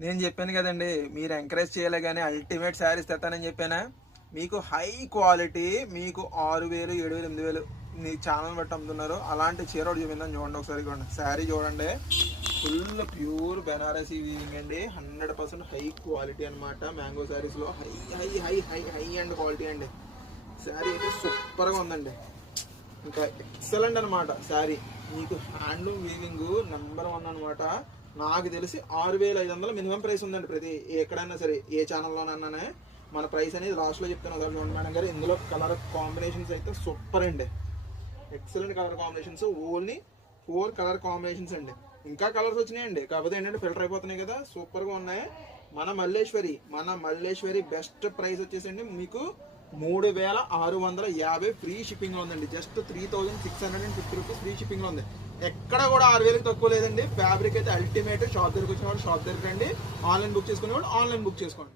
నేను చెప్పాను కదండి, మీరు ఎంకరేజ్ చేయాలి కానీ అల్టిమేట్ శారీస్ తెస్తానని చెప్పానా. మీకు హై క్వాలిటీ, మీకు 6,000, 7,000, 8,000 మీ ఛానల్ బట్టి అమ్ముతున్నారు. అలాంటి చీర ఒకటి చూపిందని చూడండి ఒకసారి. చూడండి శారీ చూడండి, ఫుల్ ప్యూర్ బెనారసీ వీవింగ్ అండి, 100% హై క్వాలిటీ అనమాట. మ్యాంగో శారీస్లో high high high high high and quality అండి. శారీ అయితే సూపర్గా ఉందండి, ఇంకా ఎక్సలెంట్ అనమాట. శారీ మీకు హ్యాండ్లూమ్ వీవింగ్ నెంబర్ 1 అనమాట. నాకు తెలిసి 6,500 మినిమం ప్రైస్ ఉందండి ప్రతి ఎక్కడైనా సరే, ఏ ఛానల్లోనన్నానే. మన ప్రైస్ అనేది లాస్ట్లో చెప్తాను ఒకసారి చూడండి మేడం గారు. ఇందులో కలర్ కాంబినేషన్స్ అయితే సూపర్ అండి, excellent colour combinations. Only 4 colour combinations అండి. ఇంకా కలర్స్ వచ్చినాయండి, కాకపోతే ఏంటంటే ఫిల్టర్ అయిపోతున్నాయి కదా. సూపర్గా ఉన్నాయి. మన మల్లేశ్వరి బెస్ట్ ప్రైస్ వచ్చేసండి మీకు 3,650 ఫ్రీ షిప్పింగ్లో ఉందండి. జస్ట్ 3,650 రూపీస్ ఫ్రీ షిప్పింగ్లో ఉంది. ఎక్కడ కూడా 6,000కి తక్కువ లేదండి. ఫ్యాబ్రిక్ అయితే అల్టిమేట్. షాప్ దగ్గరికి వచ్చిన వాళ్ళు షాప్ దగ్గర రండి, ఆన్లైన్ బుక్ చేసుకునే వాళ్ళు ఆన్లైన్ బుక్ చేసుకోండి.